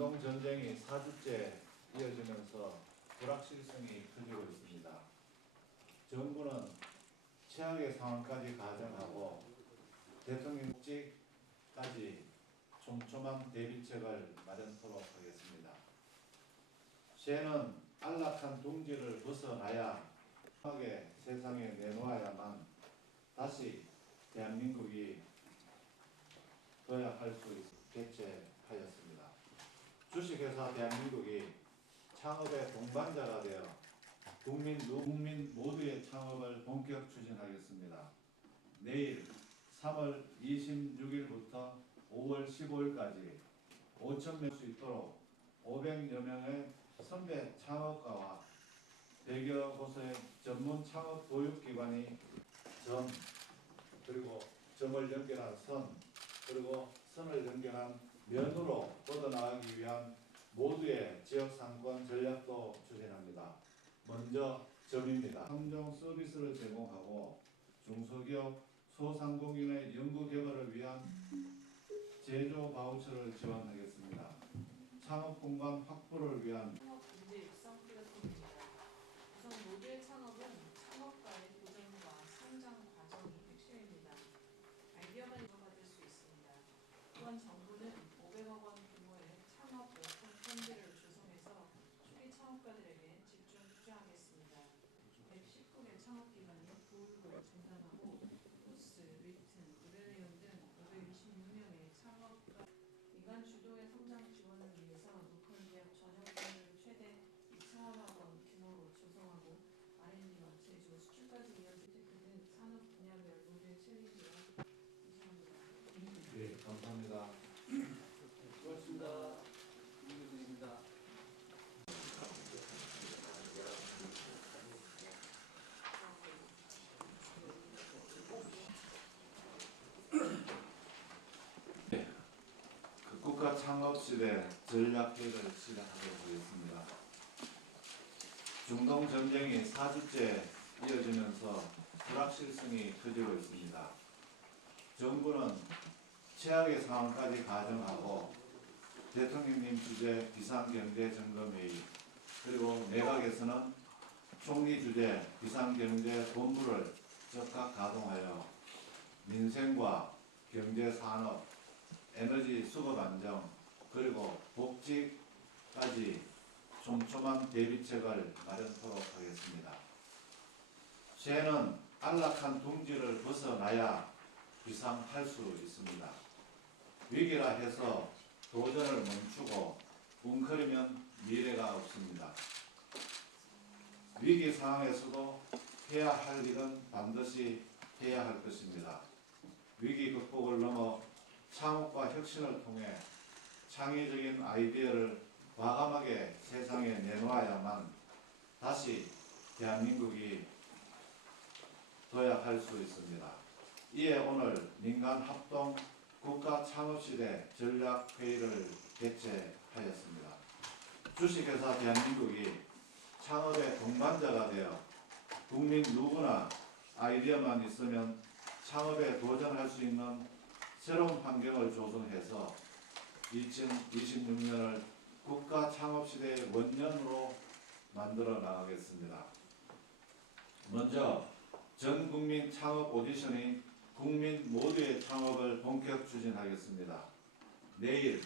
중동 전쟁이 4주째 이어지면서 불확실성이 커지고 있습니다. 정부는 최악의 상황까지 가정하고 대통령직까지 촘촘한 대비책을 마련토록 하겠습니다. 새는 안락한 둥지를 벗어나야 하게 세상에 내놓아야만 다시 대한민국이 도약할 수 있어 개최하였습니다. 주식회사 대한민국이 창업의 동반자가 되어 국민 모두의 창업을 본격 추진하겠습니다. 내일 3월 26일부터 5월 15일까지 5,000명 수 있도록 500여 명의 선배 창업가와 100여 곳의 전문 창업 보육기관이 그리고 점을 연결한 선, 그리고 선을 연결한 면으로 뻗어나가기 위한 모두의 지역상권 전략도 추진합니다. 먼저 점입니다. 상종 서비스를 제공하고 중소기업, 소상공인의 연구개발을 위한 제조 바우처를 지원하겠습니다. 창업공간 확보를 위한 창업 문제 육성 플랫폼입니다. 우선 모두의 창업은 창업가의 도전과 성장 과정이 핵심입니다. 아이디어만 인정받을 수 있습니다. 또한 정부는 500억 원 규모의 창업 오픈 펀드를 조성해서 초기 창업가들에게 집중 투자하겠습니다. 119개 창업기관이 보육을 중단하고 코스, 리튼, 브레레온 등 526명의 창업가 민간 주도의 성장 지원을 위해서 로컬 기업 전용펀드를 최대 2,000억 원 규모로 조성하고 R&D와 제조, 수출까지 이어진 등 산업 분야별 모두의 챌린지와 이상입니다. 네, 감사합니다. 고맙습니다. 김교수입니다. 국가 창업시대 전략회의를 시작하도록 하겠습니다. 중동 전쟁이 4주째 이어지면서 불확실성이 커지고 있습니다. 정부는 최악의 상황까지 가정하고 대통령님 주재 비상경제점검회의, 그리고 내각에서는 총리 주재 비상경제본부를 적극 가동하여 민생과 경제산업, 에너지 수급 안정, 그리고 복지까지 촘촘한 대비책을 마련토록 하겠습니다. 새는 안락한 둥지를 벗어나야 비상할 수 있습니다. 위기라 해서 도전을 멈추고 웅크리면 미래가 없습니다. 위기 상황에서도 해야 할 일은 반드시 해야 할 것입니다. 위기 극복을 넘어 창업과 혁신을 통해 창의적인 아이디어를 과감하게 세상에 내놓아야만 다시 대한민국이 도약할 수 있습니다. 이에 오늘 민간합동 국가창업시대 전략회의를 개최하였습니다. 주식회사 대한민국이 창업의 동반자가 되어 국민 누구나 아이디어만 있으면 창업에 도전할 수 있는 새로운 환경을 조성해서 2026년을 국가창업시대의 원년으로 만들어 나가겠습니다. 먼저 전국민 창업 오디션이 국민 모두의 창업을 본격 추진하겠습니다. 내일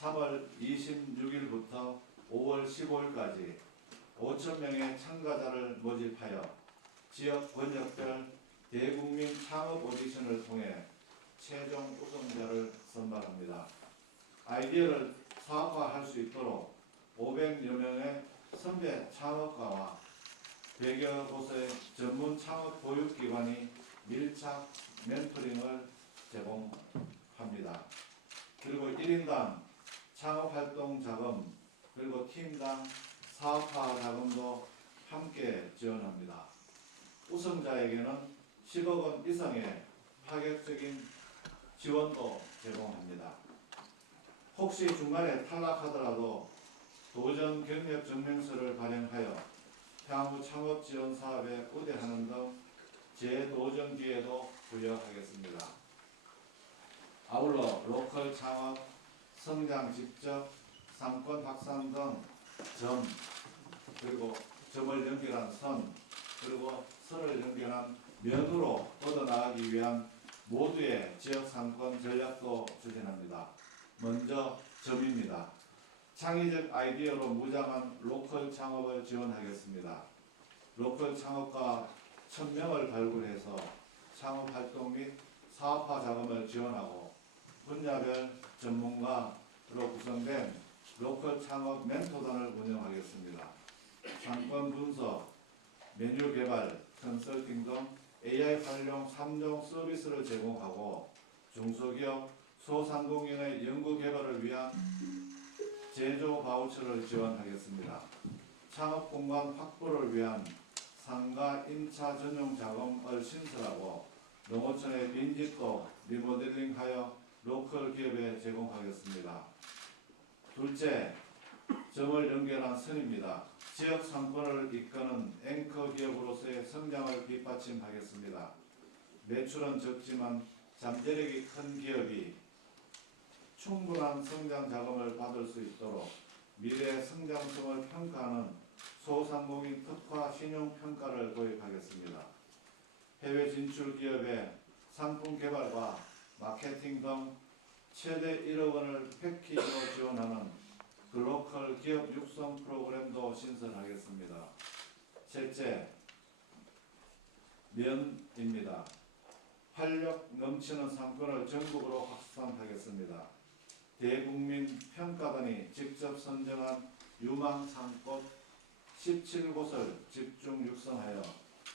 3월 26일부터 5월 15일까지 5,000명의 참가자를 모집하여 지역 권역별 대국민 창업 오디션을 통해 최종 우승자를 선발합니다. 아이디어를 사업화할 수 있도록 500여 명의 선배 창업가와 100여 곳의 전문 창업 보육기관이 밀착 멘토링을 제공합니다. 그리고 1인당 창업활동 자금, 그리고 팀당 사업화 자금도 함께 지원합니다. 우승자에게는 10억 원 이상의 파격적인 지원도 제공합니다. 혹시 중간에 탈락하더라도 도전 경력 증명서를 발행하여 향후 창업 지원 사업에 우대하는 등 재도전 기회도 부여하겠습니다. 아울러 로컬 창업, 성장 직접, 상권 확산 등 점, 그리고 점을 연결한 선, 그리고 선을 연결한 면으로 뻗어나가기 위한 모두의 지역 상권 전략도 추진합니다. 먼저 점입니다. 창의적 아이디어로 무장한 로컬 창업을 지원하겠습니다. 로컬 창업가 1000명을 발굴해서 창업 활동 및 사업화 자금을 지원하고 분야별 전문가로 구성된 로컬 창업 멘토단을 운영하겠습니다. 상권 분석, 메뉴 개발, 컨설팅 등 AI 활용 3종 서비스를 제공하고 중소기업, 소상공인의 연구 개발을 위한 제조 바우처를 지원하겠습니다. 창업 공간 확보를 위한 상가 임차 전용 자금을 신설하고 농어촌의 빈집도 리모델링하여 로컬 기업에 제공하겠습니다. 둘째, 점을 연결한 선입니다. 지역 상권을 이끄는 앵커 기업으로서의 성장을 뒷받침하겠습니다. 매출은 적지만 잠재력이 큰 기업이 충분한 성장 자금을 받을 수 있도록 미래 성장성을 평가하는 소상공인 특화 신용평가를 도입하겠습니다. 해외 진출 기업의 상품 개발과 마케팅 등 최대 1억 원을 패키지로 지원하는 글로컬 기업 육성 프로그램도 신설하겠습니다. 셋째, 면입니다. 활력 넘치는 상권을 전국으로 확산하겠습니다. 대국민 평가단이 직접 선정한 유망 상권 17곳을 집중 육성하여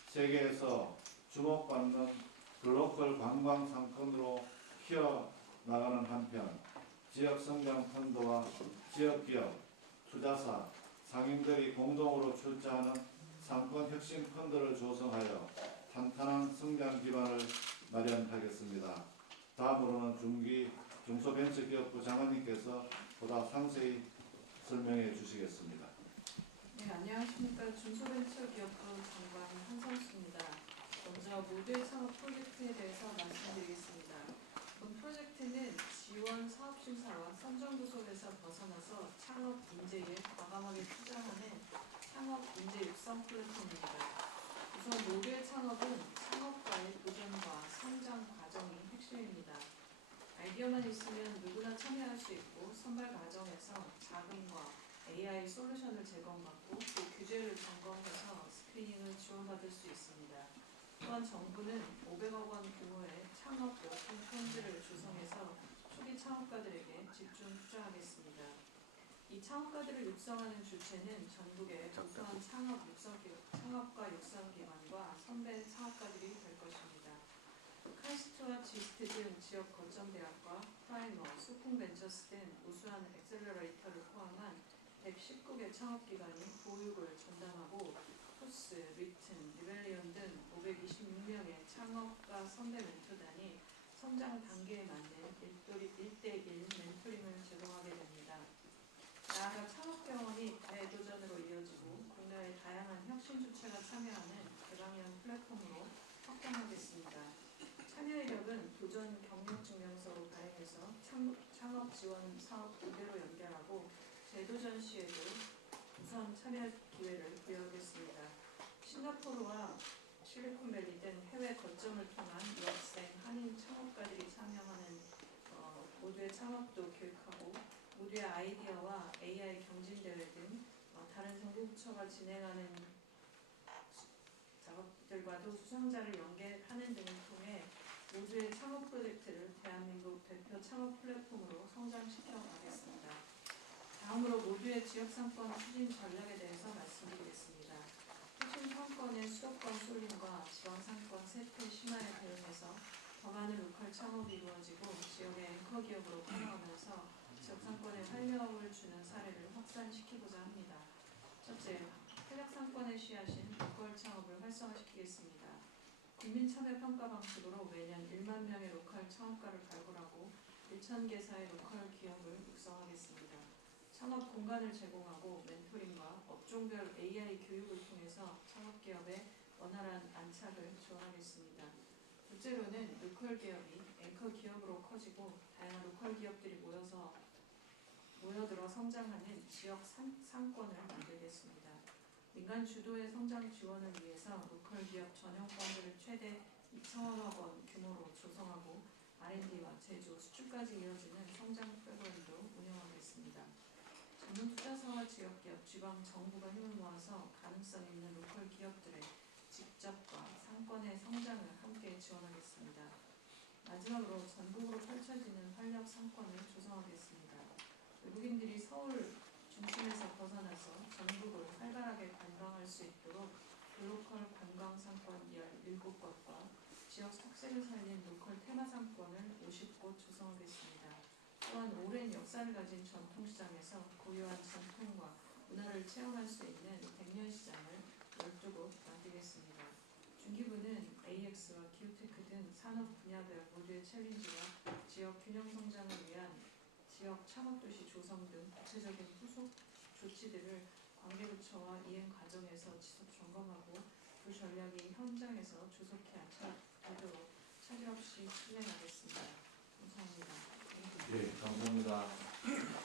세계에서 주목받는 글로컬 관광 상권으로 키워나가는 한편 지역 성장 펀드와 지역기업, 투자사, 상인들이 공동으로 출자하는 상권 혁신 펀드를 조성하여 탄탄한 성장 기반을 마련하겠습니다. 다음으로는 중소벤처기업부 장관님께서 보다 상세히 설명해 주시겠습니다. 네, 안녕하십니까. 중소벤처기업부 장관 한성수입니다. 먼저 모두의 창업 프로젝트에 대해서 말씀드리겠습니다. 본 프로젝트는 지원 사업심사와 선정구속에서 벗어나서 창업 인재에 과감하게 투자하는 창업 인재 육성 플랫폼입니다. 우선 모두의 창업은 창업가의 도전과 성장 과정이 핵심입니다. 아이디어만 있으면 누구나 참여할 수 있고 선발 과정에서 자금과 AI 솔루션을 제공받고 또 규제를 점검해서 스크리닝을 지원받을 수 있습니다. 또한 정부는 500억 원 규모의 창업 워킹 펀드를 조성해서 초기 창업가들에게 집중 투자하겠습니다. 이 창업가들을 육성하는 주체는 전국의 우수한 창업가 육성기관과 선배 창업가들이 될 것입니다. 카이스트와 지스트 등 지역 거점 대학과 프라이머, 소풍벤처스 등 우수한 엑셀러레이터를 포함한 119개 창업기관이 보육을 전담하고 코스, 리튼, 리벨리온 등 526명의 창업가 선배 멘토단이 성장 단계에 맞는 1대1 멘토링을 제공하게 됩니다. 나아가 창업 경험이 대도전으로 이어지고 국내의 다양한 혁신 주체가 참여하는 대방형 플랫폼으로 확장하겠습니다. 참여 이력은 도전 경력 증명서로 발행해서 창업 지원 사업 2개로 연결하고 재도전 시에도 우선 참여 기회를 부여하겠습니다. 싱가포르와 실리콘밸리 등 해외 거점을 통한 유학생, 한인 창업가들이 참여하는 모두의 창업도 교육하고 모두의 아이디어와 AI 경진대회 등 다른 정부부처가 진행하는 작업들과도 수상자를 연계하는 등을 통해 모두의 창업 프로젝트를 대한민국 대표 창업 플랫폼으로 성장시켜 가겠습니다. 다음으로 모두의 지역상권 추진 전략에 대해서 말씀드리겠습니다. 핵심 상권의 수도권 쏠림과 지방상권 세태 심화에 대응해서 더 많은 로컬 창업이 이루어지고 지역의 앵커 기업으로 커나가면서 지역상권에 활력을 주는 사례를 확산시키고자 합니다. 첫째, 활력상권의 씨앗인 로컬 창업을 활성화시키겠습니다. 국민참여평가 방식으로 매년 1만 명의 로컬 창업가를 발굴하고 1,000개사의 로컬 기업을 육성하겠습니다. 창업 공간을 제공하고 멘토링과 업종별 AI 교육을 통해서 창업기업의 원활한 안착을 지원하겠습니다. 둘째로는 로컬 기업이 앵커 기업으로 커지고 다양한 로컬 기업들이 모여서 모여들어 성장하는 지역 상권을 만들겠습니다. 민간 주도의 성장 지원을 위해서 로컬 기업 전용 펀드를 최대 2천억 원 규모로 조성하고 R&D와 제조, 수출까지 이어지는 성장 프로그램도 운영하겠습니다. 전문 투자사와 지역기업, 지방 정부가 힘을 모아서 가능성 있는 로컬 기업들의 직접과 상권의 성장을 함께 지원하겠습니다. 마지막으로 전국으로 펼쳐지는 활력 상권을 조성하겠습니다. 외국인들이 서울 중심에서 벗어나서 전국을 활발하게 관광할 수 있도록 글로컬 관광 상권 17곳과 지역 특색을 살린 로컬 테마 상권을 50곳 조성하겠습니다. 또한 오랜 역사를 가진 전통시장에서 고유한 전통과 문화를 체험할 수 있는 백년시장을 12곳 만들겠습니다. 중기부는 AX와 기후테크 등 산업 분야별 모두의 챌린지와 지역 균형 성장을 위한 지역 창업도시 조성 등 구체적인 후속 조치들을 관계부처와 이행 과정에서 지속 점검하고 그 전략이 현장에서 조속히 안착되도록 차질 없이 실행하겠습니다. 감사합니다. 예, 감사합니다.